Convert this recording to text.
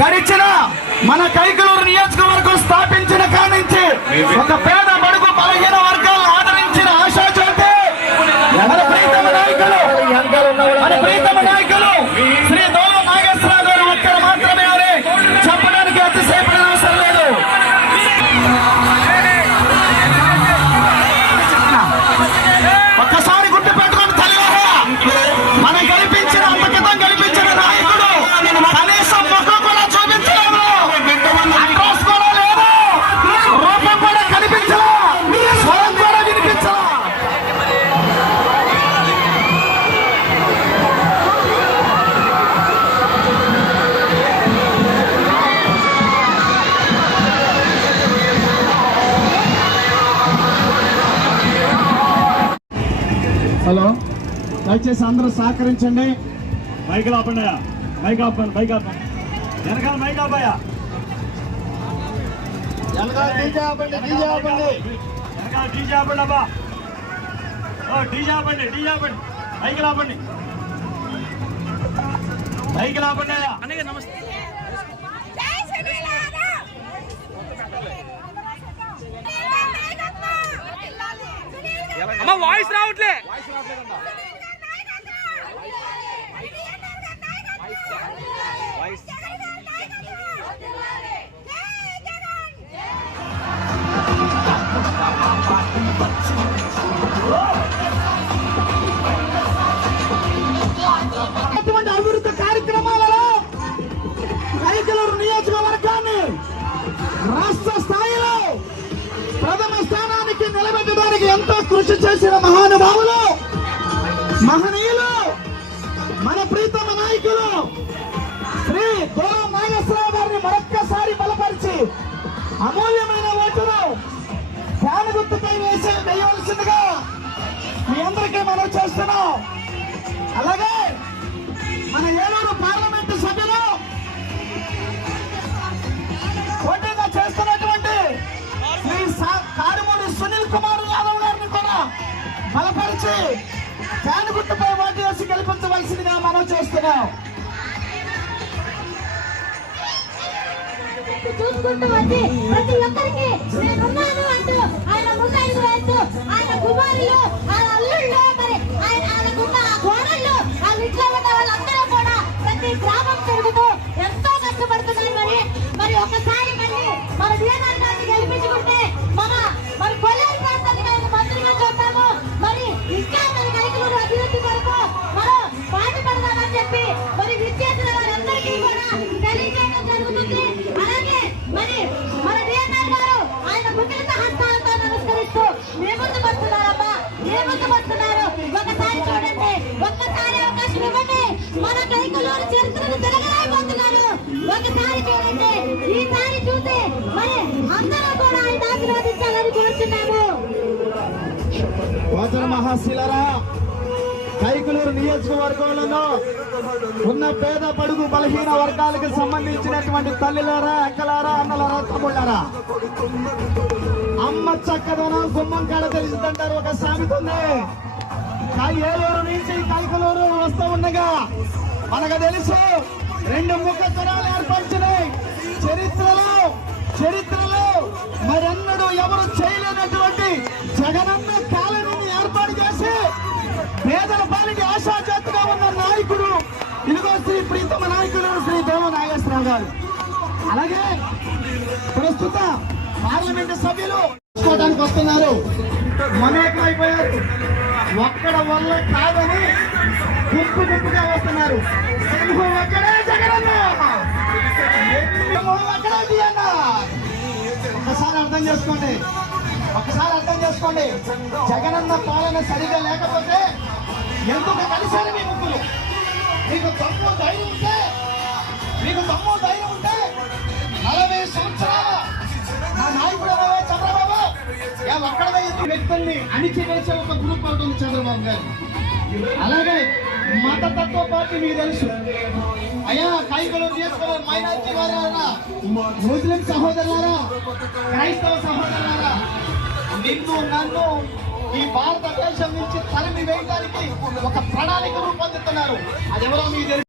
గడిచిన మన కైకలూరు హలో. దయచేసి అందరూ సహకరించండి. మైక్ ఆపండి మైక్ ఆపండి మైక్ ఆపండి. వెనకాల మైక్ ఆపాయా డీజే ఆపండి డీజే ఆపండి. వెనకాల డీజే ఆపండి అబ్బా. డీజే ఆపండి డీజే ఆపండి. మైక్ ఆపండి. మైక్ ఆపండి అయ్యా. జై అమ్మ వాయిస్ రావట్లే. అటువంటి ఎంతో కృషి చేసిన మహానుభావులు మహనీయులు మన ప్రీతమ నాయకులు శ్రీ గోరం నాగేశ్వరరావు గారిని మరొక్కసారి బలపరిచి అమూల్యమైన ఓటును ఫ్యాన్ గుర్తుపై వేసి వేయవలసిందిగా మీ అందరికీ మనం చేస్తున్నాం. నుంచి ఫ్యాన్ గుర్తుపై ఓటు వేసి గెలిపించవలసిందిగా మనం చేస్తున్నాం. చూసుకుంటూ వచ్చి ప్రతి ఒక్కరికి నేనున్నాను అంటూ ఆయన ముందడుగు వేస్తూ ఆయన కుమారులు ఆయన అల్లుళ్ళు మరి ఆయన ఆయనకున్న ఆ కోడళ్ళు ఇంట్లో ఉన్న వాళ్ళందరూ కూడా ప్రతి గ్రామం తిరుగుతూ ఎంతో కష్టపడుతున్నారు మరి. మరి ఒకసారి మళ్ళీ మన వీఆర్ గెలిపించుకుంటే వస్తున్నారమ్మా మీ ముందు వస్తున్నారు ఒకసారి చూడండి. ఒక్కసారి అవకాశం ఇవ్వండి. మన కైకులూరు చరిత్రను తిరగలేకపోతున్నారు ఒకసారి చూడండి. ఈసారి చూసి మరి అందరూ కూడా ఆయన ఆశీర్వదించాలని కోరుతున్నాము మహాశిలరా. కైకులూరు నియోజకవర్గంలో ఉన్న పేద పడుగు బలహీన వర్గాలకు సంబంధించినటువంటి తల్లిలారా అక్కలారా అన్నలారా తమ్ముళ్ళారా? అమ్మ చక్కదనం గుమ్మం కాడ తెలిసిందంటారు ఒక సామెత ఉంది. ఏలూరు నుంచి కైకులూరు వస్తూ ఉండగా మనకు తెలుసు రెండు ముఖ తరాలు ఏర్పరిచినాయి. చరిత్రలో చరిత్రలో మరెన్నడూ ఎవరు చేయలేనటువంటి జగనన్న పేదల ఆశాజాతగా ఉన్న నాయకుడు. ఇదిగో శ్రీ ప్రీతమ నాయకుడు శ్రీ దేవ నాగేశ్వరరావు గారు. అలాగే ప్రస్తుత పార్లమెంట్ సభ్యులు చూసుకోవడానికి వస్తున్నారు. మమేకమైపోయారు ఒక్కడ వల్ల కాదని గుంపు గుంపుగా వస్తున్నారు. సింహం ఒక్కడే జగనన్న. ఒకసారి అర్థం చేసుకోండి. ఒకసారి అర్థం చేసుకోండి. జగనన్న పాలన సరిగా లేకపోతే ఎందుకు కలిశారు మీ ముగ్గురు మీకు తక్కువ ధైర్యం ఉంటే మీకు తక్కువ ధైర్యం ఉంటే నలభై సంవత్సరాల నా నాయకుడు ఎవరో చంద్రబాబు? ఏ ఒక్కడవే ఇద్దరు వ్యక్తుల్ని అణిచివేసే ఒక గ్రూప్ అవుతుంది చంద్రబాబు గారు. అలాగే మతతత్వ పార్టీ మీకు తెలుసు. అయ్యా కైకలు తీసుకున్న మైనార్టీ వారారా ముస్లిం సహోదరులారా క్రైస్తవ సహోదరులారా నిన్ను నన్ను ఈ భారతదేశం నుంచి తరిమి వేయడానికి ఒక ప్రణాళిక రూపొందుతున్నారు అదెవరో మీ